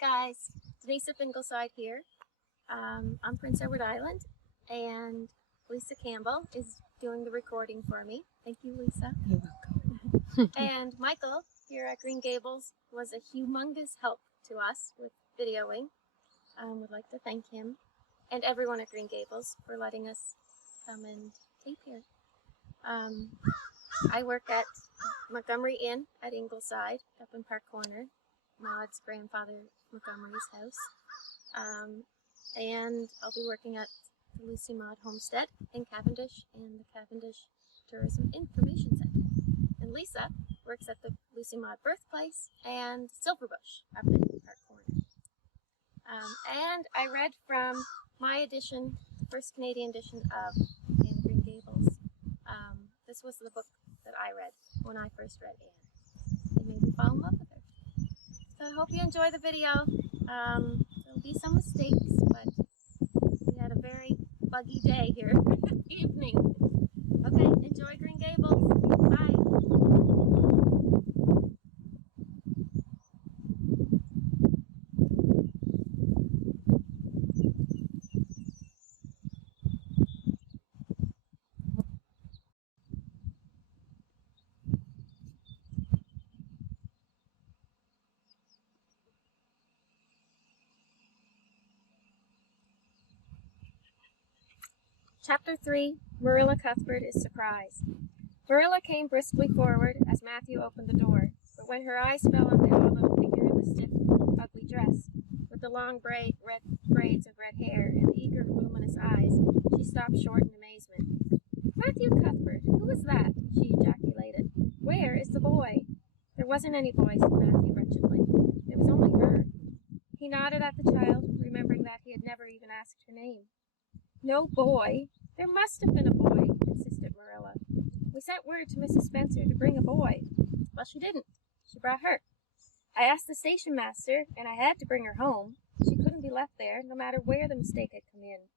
guys, Denise of Ingleside here. I'm Prince Edward Island, and Lisa Campbell is doing the recording for me. Thank you, Lisa. You're welcome. And Michael here at Green Gables was a humongous help to us with videoing. Would like to thank him and everyone at Green Gables for letting us come and tape here. I work at Montgomery Inn at Ingleside, up in Park Corner, Maud's grandfather Montgomery's house. And I'll be working at the Lucy Maud Homestead in Cavendish and the Cavendish Tourism Information Center. And Lisa works at the Lucy Maud Birthplace and Silverbush up in Park Corner. And I read from my edition, the first Canadian edition of Anne Green Gables. This was the book that I read when I first read Anne. It made me fall in love with her. So I hope you enjoy the video. There'll be some mistakes, but we had a very buggy day here this evening. Okay, enjoy Green Gables. Bye. Chapter 3, Marilla Cuthbert is Surprised. Marilla came briskly forward as Matthew opened the door, but when her eyes fell on the odd little figure in the stiff, ugly dress, with the long braids of red hair and the eager, luminous eyes, she stopped short in amazement. "Matthew Cuthbert, who is that?" she ejaculated. "Where is the boy?" "There wasn't any boy," said Matthew wretchedly. "There was only her." He nodded at the child, remembering that he had never even asked her name. "No boy? There must have been a boy," insisted Marilla. "We sent word to Mrs. Spencer to bring a boy." "Well, she didn't. She brought her. I asked the station master, and I had to bring her home. She couldn't be left there, no matter where the mistake had come in."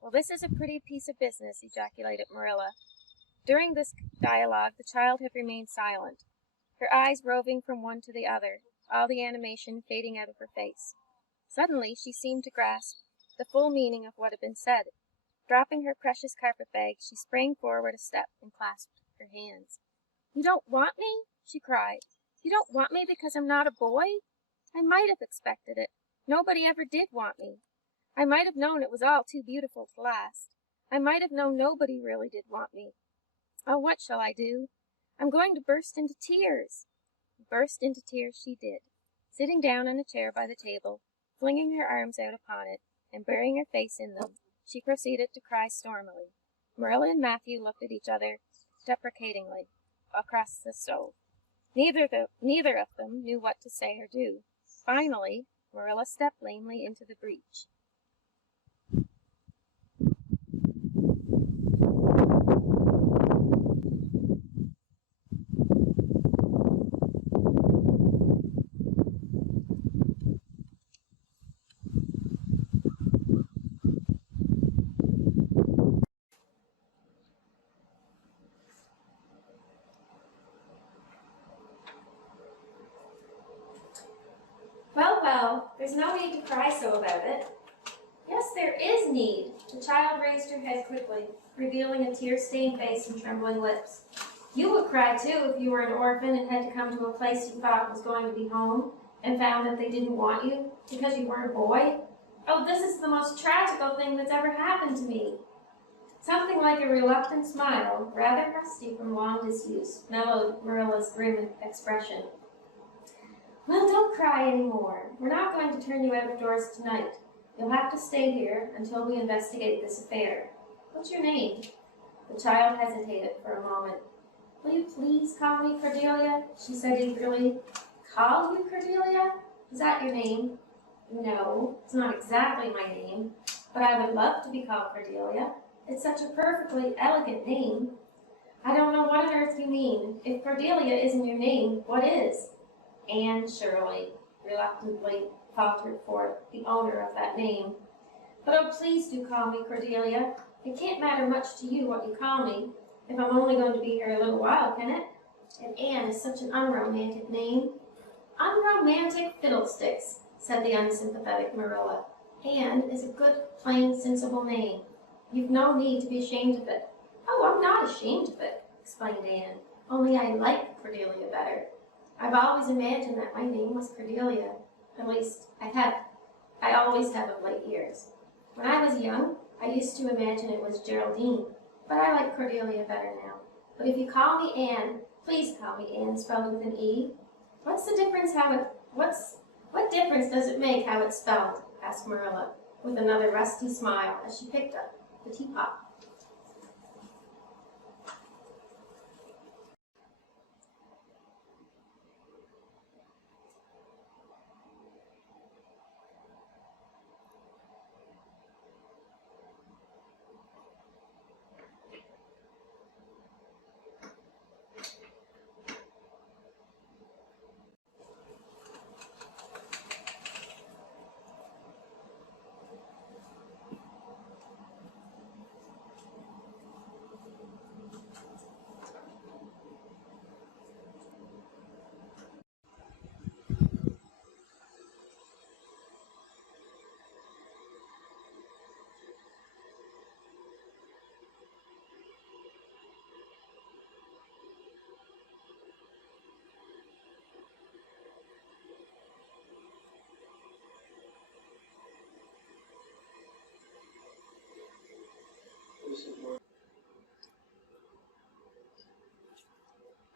"Well, this is a pretty piece of business," ejaculated Marilla. During this dialogue, the child had remained silent, her eyes roving from one to the other, all the animation fading out of her face. Suddenly, she seemed to grasp the full meaning of what had been said. Dropping her precious carpet-bag, she sprang forward a step and clasped her hands. "You don't want me?" she cried. "You don't want me because I'm not a boy? I might have expected it. Nobody ever did want me. I might have known it was all too beautiful to last. I might have known nobody really did want me. Oh, what shall I do? I'm going to burst into tears." Burst into tears she did, sitting down on a chair by the table, flinging her arms out upon it, and burying her face in them. She proceeded to cry stormily. Marilla and Matthew looked at each other deprecatingly across the stove. Neither of them knew what to say or do. Finally, Marilla stepped lamely into the breach. Well, there's no need to cry so about it." "Yes, there is need." The child raised her head quickly, revealing a tear-stained face and trembling lips. "You would cry, too, if you were an orphan and had to come to a place you thought was going to be home and found that they didn't want you because you were a boy. Oh, this is the most tragical thing that's ever happened to me." Something like a reluctant smile, rather rusty from long disuse, mellowed Marilla's grim expression. "Well, don't cry any more. We're not going to turn you out of doors tonight. You'll have to stay here until we investigate this affair. What's your name?" The child hesitated for a moment. "Will you please call me Cordelia?" she said eagerly. "Call you Cordelia? Is that your name?" "No, it's not exactly my name, but I would love to be called Cordelia. It's such a perfectly elegant name." "I don't know what on earth you mean. If Cordelia isn't your name, what is?" "Anne Shirley," reluctantly faltered forth the owner of that name. "But oh, please do call me Cordelia. It can't matter much to you what you call me, if I'm only going to be here a little while, can it? And Anne is such an unromantic name." "Unromantic fiddlesticks," said the unsympathetic Marilla. Anne is a good, plain, sensible name. You've no need to be ashamed of it. Oh, I'm not ashamed of it, explained Anne, only I like Cordelia better. I've always imagined that my name was Cordelia. At least, I always have of late years. When I was young, I used to imagine it was Geraldine, but I like Cordelia better now. But if you call me Anne, please call me Anne, spelled with an E. What difference does it make how it's spelled? Asked Marilla, with another rusty smile as she picked up the teapot.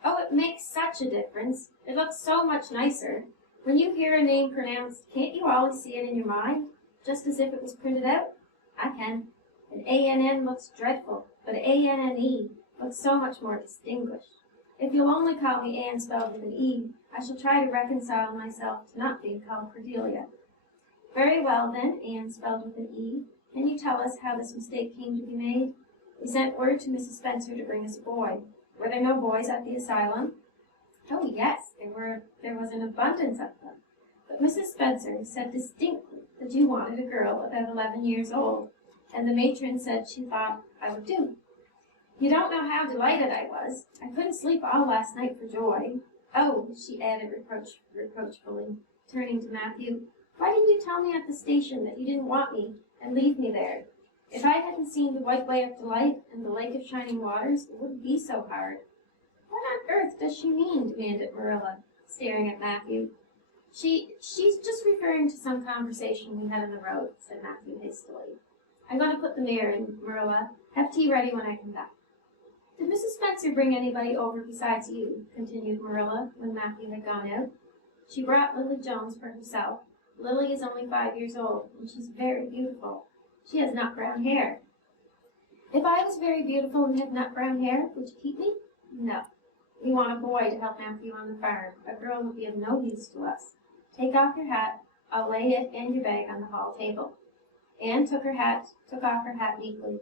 Oh, it makes such a difference. It looks so much nicer. When you hear a name pronounced, can't you always see it in your mind, just as if it was printed out? I can. An A-N-N looks dreadful, but A-N-N-E looks so much more distinguished. If you'll only call me Anne spelled with an E, I shall try to reconcile myself to not being called Cordelia. Very well, then, Anne spelled with an E. Can you tell us how this mistake came to be made? We sent word to Mrs. Spencer to bring us a boy. Were there no boys at the asylum? Oh, yes, there was an abundance of them. But Mrs. Spencer said distinctly that you wanted a girl about 11 years old, and the matron said she thought I would do. You don't know how delighted I was. I couldn't sleep all last night for joy. Oh, she added reproachfully, turning to Matthew, why didn't you tell me at the station that you didn't want me and leave me there? If I hadn't seen the White Way of Delight and the Lake of Shining Waters, it wouldn't be so hard. What on earth does she mean? Demanded Marilla, staring at Matthew. She's just referring to some conversation we had on the road, said Matthew hastily. I'm going to put the mare in, Marilla. Have tea ready when I come back. Did Mrs. Spencer bring anybody over besides you? Continued Marilla, when Matthew had gone out. She brought Lily Jones for herself. Lily is only 5 years old, and she's very beautiful. She has nut brown hair. If I was very beautiful and had nut brown hair, would you keep me? No. We want a boy to help Matthew on the farm. A girl would be of no use to us. Take off your hat. I'll lay it and your bag on the hall table. Anne took off her hat meekly.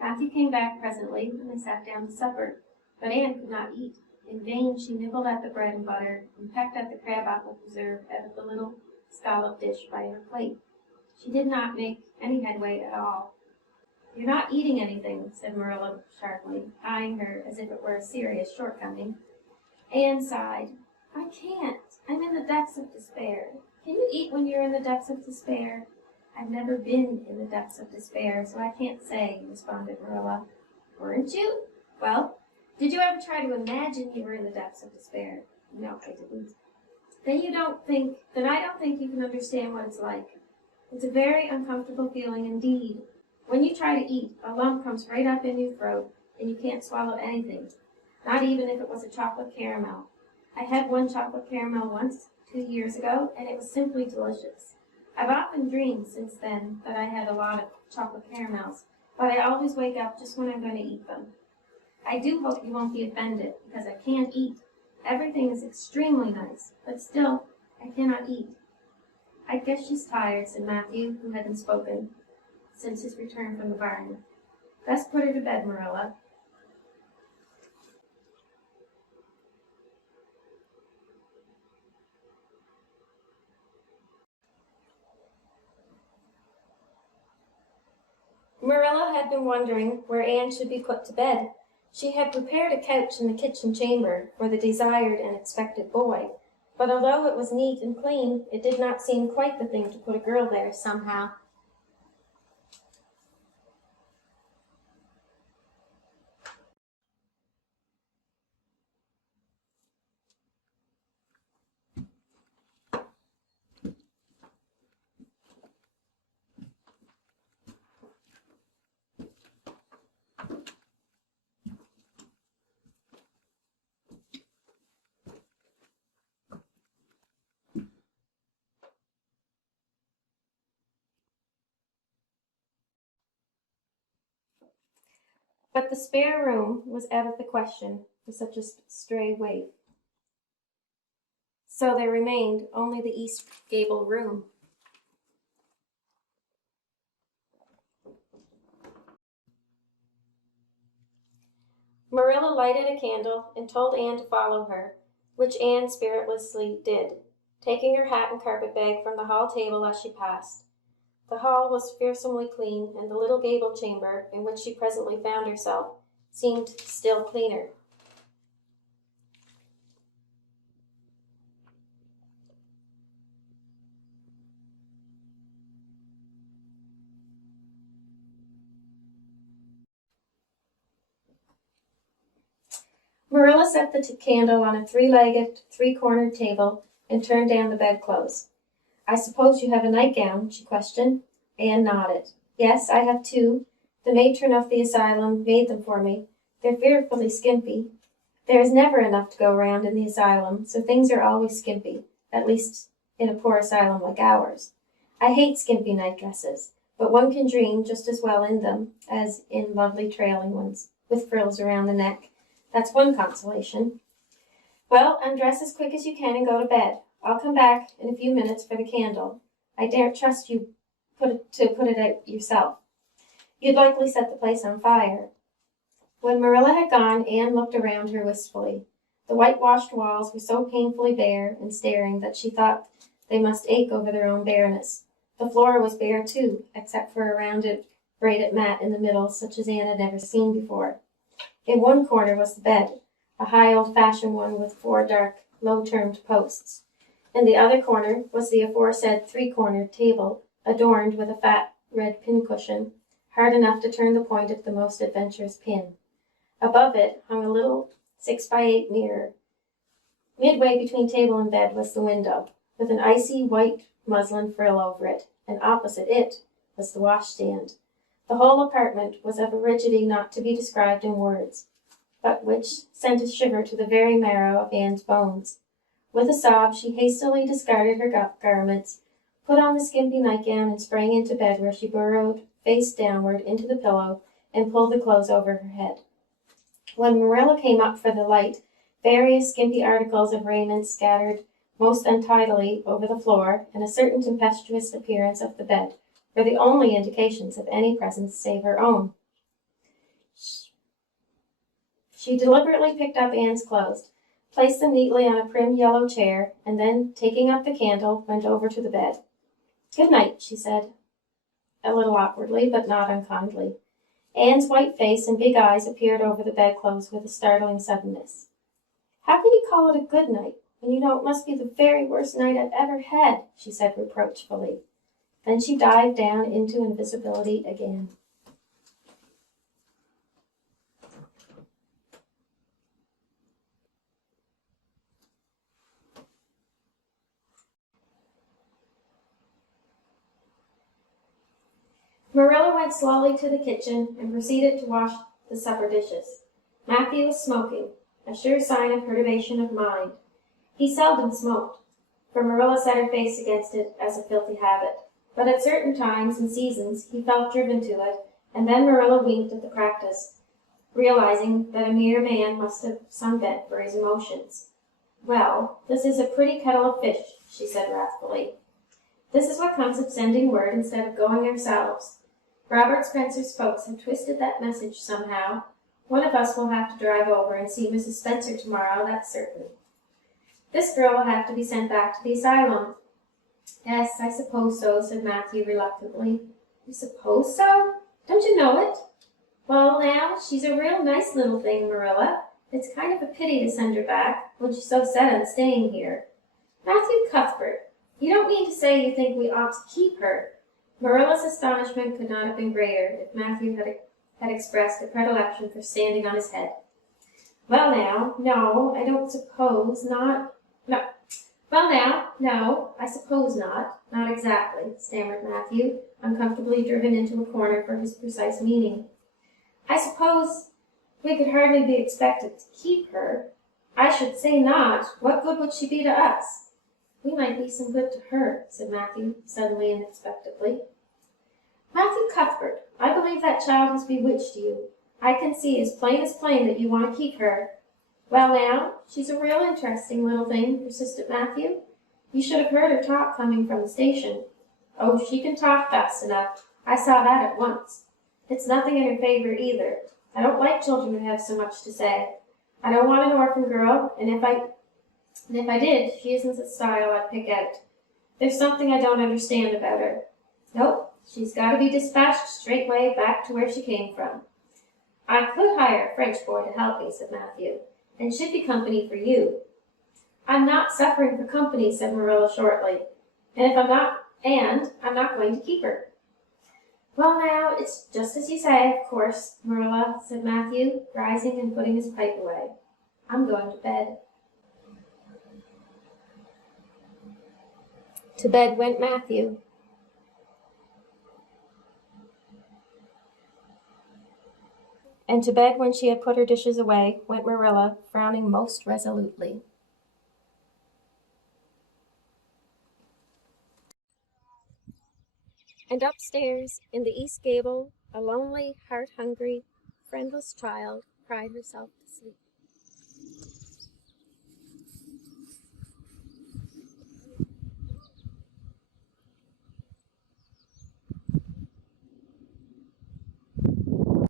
Matthew came back presently, and they sat down to supper. But Anne could not eat. In vain she nibbled at the bread and butter, and pecked at the crab-apple preserve out of the little scallop dish by her plate. She did not make any headway at all. You're not eating anything, said Marilla sharply, eyeing her as if it were a serious shortcoming. Anne sighed. I can't. I'm in the depths of despair. Can you eat when you're in the depths of despair? I've never been in the depths of despair, so I can't say, responded Marilla. Weren't you? Well, did you ever try to imagine you were in the depths of despair? No, I didn't. Then I don't think you can understand what it's like. It's a very uncomfortable feeling indeed. When you try to eat, a lump comes right up in your throat, and you can't swallow anything, not even if it was a chocolate caramel. I had one chocolate caramel once, 2 years ago, and it was simply delicious. I've often dreamed since then that I had a lot of chocolate caramels, but I always wake up just when I'm going to eat them. I do hope you won't be offended, because I can't eat. Everything is extremely nice, but still, I cannot eat. I guess she's tired, said Matthew, who hadn't spoken since his return from the barn. Best put her to bed, Marilla. Marilla had been wondering where Anne should be put to bed. She had prepared a couch in the kitchen chamber for the desired and expected boy, But although it was neat and clean, it did not seem quite the thing to put a girl there somehow. But the spare room was out of the question for such a stray waif. So there remained only the east gable room. Marilla lighted a candle and told Anne to follow her, which Anne spiritlessly did, taking her hat and carpetbag from the hall table as she passed. The hall was fearsomely clean, and the little gable chamber in which she presently found herself seemed still cleaner. Marilla set the candle on a three-legged, three-cornered table and turned down the bedclothes. "I suppose you have a nightgown?" she questioned. Anne nodded. "Yes, I have two. The matron of the asylum made them for me. They're fearfully skimpy. There is never enough to go round in the asylum, so things are always skimpy, at least in a poor asylum like ours. I hate skimpy nightdresses, but one can dream just as well in them as in lovely trailing ones, with frills around the neck. That's one consolation. Well, undress as quick as you can and go to bed. I'll come back in a few minutes for the candle. I daren't trust you to put it out yourself. You'd likely set the place on fire." When Marilla had gone, Anne looked around her wistfully. The whitewashed walls were so painfully bare and staring that she thought they must ache over their own bareness. The floor was bare too, except for a rounded, braided mat in the middle, such as Anne had never seen before. In one corner was the bed, a high old-fashioned one with 4 dark, low-termed posts. In the other corner was the aforesaid three-cornered table, adorned with a fat red pincushion, hard enough to turn the point of the most adventurous pin. Above it hung a little 6x8 mirror. Midway between table and bed was the window, with an icy white muslin frill over it, and opposite it was the washstand. The whole apartment was of a rigidity not to be described in words, but which sent a shiver to the very marrow of Anne's bones. With a sob, she hastily discarded her garments, put on the skimpy nightgown, and sprang into bed, where she burrowed face downward into the pillow and pulled the clothes over her head. When Marilla came up for the light, various skimpy articles of raiment scattered most untidily over the floor, and a certain tempestuous appearance of the bed, were the only indications of any presence save her own. She deliberately picked up Anne's clothes, placed them neatly on a prim yellow chair, and then, taking up the candle, went over to the bed. "Good night," she said, a little awkwardly, but not unkindly. Anne's white face and big eyes appeared over the bedclothes with a startling suddenness. "How can you call it a good night, when you know it must be the very worst night I've ever had?" she said reproachfully. Then she dived down into invisibility again. Marilla went slowly to the kitchen and proceeded to wash the supper dishes. Matthew was smoking, a sure sign of perturbation of mind. He seldom smoked, for Marilla set her face against it as a filthy habit. But at certain times and seasons he felt driven to it, and then Marilla winked at the practice, realizing that a mere man must have some vent for his emotions. "Well, this is a pretty kettle of fish," she said wrathfully. "This is what comes of sending word instead of going ourselves. Robert Spencer's folks have twisted that message somehow. One of us will have to drive over and see Mrs. Spencer tomorrow, that's certain. This girl will have to be sent back to the asylum." "Yes, I suppose so," said Matthew reluctantly. "You suppose so? Don't you know it?" "Well, now, she's a real nice little thing, Marilla. It's kind of a pity to send her back, when she's so set on staying here." Matthew Cuthbert, you don't mean to say you think we ought to keep her? Marilla's astonishment could not have been greater if Matthew had expressed a predilection for standing on his head. Well now, no, I don't suppose not. No. Well now, no, I suppose not. Not exactly, stammered Matthew, uncomfortably driven into a corner for his precise meaning. I suppose we could hardly be expected to keep her. I should say not. What good would she be to us? We might be some good to her, said Matthew, suddenly and unexpectedly. Matthew Cuthbert, I believe that child has bewitched you. I can see as plain that you want to keep her. Well now, she's a real interesting little thing, persisted Matthew. You should have heard her talk coming from the station. Oh, she can talk fast enough. I saw that at once. It's nothing in her favor either. I don't like children who have so much to say. I don't want an orphan girl, and if I did, she isn't the style I'd pick out. There's something I don't understand about her. Nope, she's got to be dispatched straightway back to where she came from. I could hire a French boy to help me, said Matthew, and should be company for you. I'm not suffering for company, said Marilla shortly, and I'm not going to keep her. Well now, it's just as you say, of course, Marilla, said Matthew, rising and putting his pipe away. I'm going to bed. To bed went Matthew. And to bed, when she had put her dishes away, went Marilla, frowning most resolutely. And upstairs, in the east gable, a lonely, heart-hungry, friendless child cried herself to sleep.